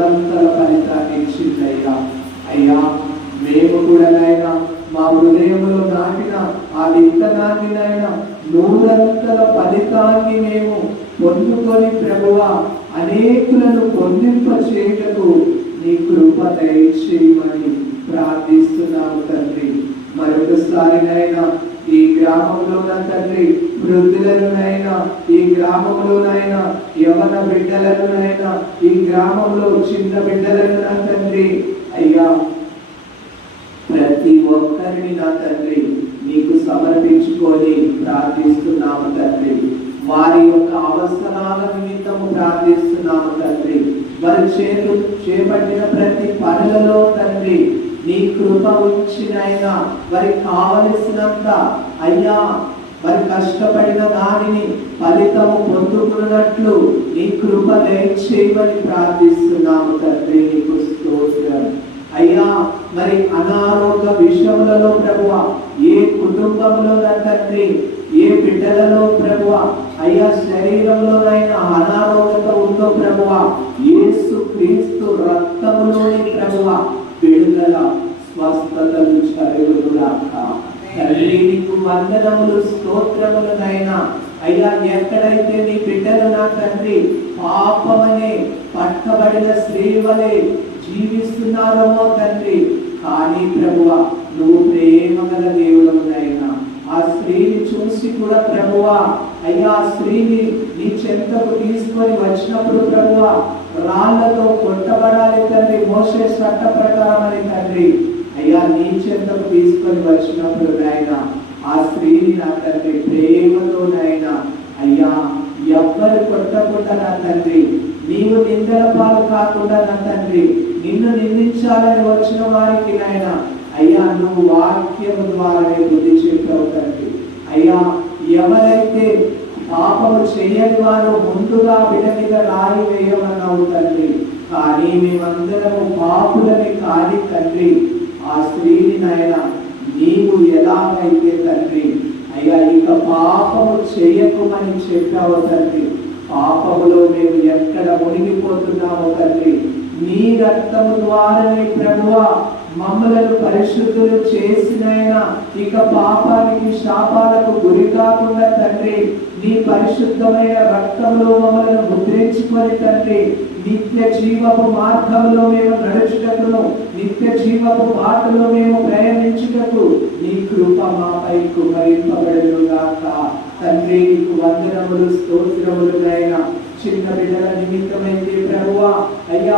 నిరంతర ఫలితాన్ని ఇచ్చిందయ్యా. అయ్యా మేము కూడా నాయనా మా హృదయంలో నాటిన ఆ విత్తనాన్ని నాయనా నూరంతల ఫలితాన్ని మేము పొందుకొని ప్రభువా అనేకులను పొందింప చేయటకు నీ కృప దయచేయమని ప్రార్థిస్తున్నాము తండ్రి. మరొకసారి నైనా ఈ గ్రామంలో నా తండ్రి వృద్ధులనునైనా, ఈ గ్రామంలోనైనా యవన బిడ్డలనునైనా, ఈ గ్రామంలో చిన్న బిడ్డలను నా తండ్రి అయ్యా ప్రతి ఒక్కరిని నా తండ్రి నీకు సమర్పించుకొని ప్రార్థిస్తున్నాము తండ్రి. వారి యొక్క అవసరాల నిమిత్తము ప్రార్థిస్తున్నాము తండ్రి. వారి చేపట్టిన ప్రతి పనులలో తండ్రి నీ కృప ఉంచినైనా వారికి కావలసినంత అయ్యా వారి కష్టపడిన దానిని ఫలితము పొందుకున్నట్లు నీ కృప దయచేయమని ప్రార్థిస్తున్నాము తండ్రి. నీకు స్తోత్రం అయ్యా. మరి అనారోగ్య విషయములలో ప్రభువా ఏ కుటుంబంలో తండ్రి ఏ బిడ్డలలో ప్రభువా అయ్యా శరీరంలోనైనా అనారోగ్యత ఉందో ప్రభువా యేసు క్రీస్తు రక్తములోని ప్రభువా విడుదల స్వస్థతలు జరుగునుగాక. తండ్రి నీకు వందనములు స్తోత్రములనైనా. అయ్యా ఎక్కడైతే నీ బిడ్డలు నా తండ్రి పాపమనే పట్టబడిన స్త్రీ వలె జీవిస్తున్నారో తండ్రి, కానీ ప్రభువా నువ్వు ప్రేమ గల దేవుడవునైనా ఆ స్త్రీని చూసి కూడా ప్రభువా అయ్యా ఆ స్త్రీని నీ చెంతకు తీసుకొని వచ్చినప్పుడు ప్రభువా రాళ్లతో కొట్టబడాలి తండ్రి మోషే చట్ట ప్రకారం అని తండ్రి అయ్యా నీ చెంతకు తీసుకొని వచ్చినప్పుడు నాయన ఆ స్త్రీని నా తండ్రి ప్రేమతోనైనా అయ్యా ఎవ్వరు కొట్టకుండా నా తండ్రి నీవు నిందల పాలు కాకుండా నా తండ్రి నిన్ను నిందించాలని వచ్చిన వారికి నాయన అయ్యా నువ్వు వాక్యము ద్వారానే బుద్ధి చెప్పావు తండ్రి. అయ్యా ఎవరైతే పాపము చేయని వారు ముందుగా బిడ్డ మీద రాయి వేయమన్నావు తండ్రి, కానీ మేమందరము పాపులని కాని తండ్రి ఆ స్త్రీని నాయన నీవు ఎలాగైతే తండ్రి అయ్యా ఇక పాపము చేయకుమని చెప్పావు తండ్రి, పాపములో మేము ఎక్కడ మునిగిపోతున్నామో తండ్రి నీ రక్తము ద్వారానే ప్రభువా మమ్మలను పరిశుద్ధులు చేసినైనా ఇక పాపానికి శాపాలకు గురి కాకుండా తండ్రి నీ పరిశుద్ధమైన రక్తంలో మమ్మలను ముద్రించుకొని తండ్రి నిత్య జీవపు మార్గంలో మేము నడుచుటకును నిత్య జీవపు బాటలో మేము ప్రయాణించుటకు నీ కృప మాపై కుమరింపబడుగాక. తండ్రి నీకు వందనములు స్తోత్రములు నాయనా. చిన్న బిడ్డల నిమిత్తమైతే ప్రభువా అయ్యా